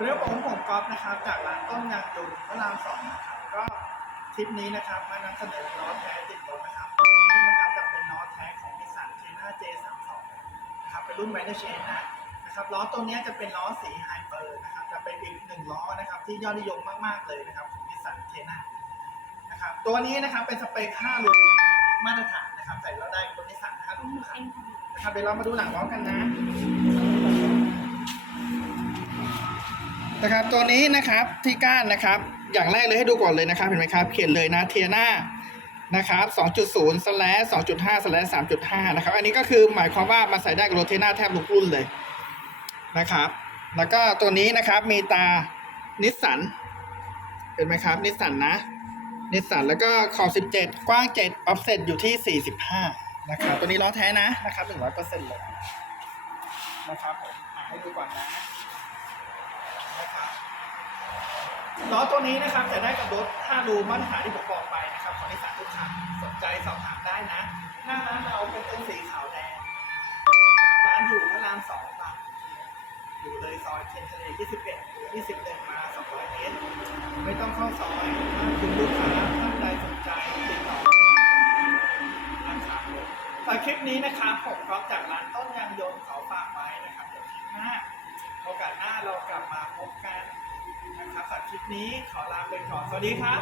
เรื่องผมผมก๊อฟนะครับ จากร้านต้นยางยนพระรามสองนะครับก็คลิปนี้นะครับมานำเสนอล้อแท้ติดรถนะครับตัวนี้นะครับจะเป็นล้อแท้ของนิสสันเทน่า J32 นะครับเป็นรุ่นแวนเดอร์เชนนะนะครับล้อตัวนี้จะเป็นล้อสีไฮเปอร์นะครับจะเป็นอีกหนึ่งล้อนะครับที่ยอดนิยมมากๆเลยนะครับของนิสสันเทน่านะครับตัวนี้นะครับเป็นสเปค5รูมาตรฐานนะครับใส่แล้วได้บนนิสสัน5รูครับนะครับเดี๋ยวเรามาดูหลังล้อกันนะ นะครับตัวนี้นะครับที่ก้านนะครับ อย่างแรกเลยให้ดูก่อนเลยนะครับเห็นไหมครับ เขียนเลยนะเทียนานะครับ2.0 slash 2.5 slash 3.5 นะครับ อันนี้ก็คือหมายความว่ามันใส่ได้กับรเทน่าแทบทุกรุ่นเลยนะครับ แล้วก็ตัวนี้นะครับมีตานิสสันเห็นไหมครับนิสสันนะนิสสันแล้วก็ขอบ17 กว้าง 7 ออฟเซตอยู่ที่ 45 นะครับ ตัวนี้ล้อแท้นะนะครับ100%เลยนะครับผมอ่าให้ดูก่อนนะ นะครับล้อตัวนี้นะครับจะได้กับรถ5รูมาตรฐานที่ผมบอกไปนะครับของนิสสันทุกคันสนใจสอบถามได้นะหน้าร้านเราเป็นต้นสีขาวแดงร้านอยู่พระรามสองบางอยู่เลยซอยเทียนทะเล21หรือ21มา200เมตรไม่ต้องเข้าซอยถ้าคุณลูกค้าท่านใดสนใจติดต่อนะครับผมฝากคลิปนี้นะครับผมก็จากร้าน เรากลับมาพบกันนะครับสัปคลิปนี้ขอลาไปก่อน สวัสดีครับ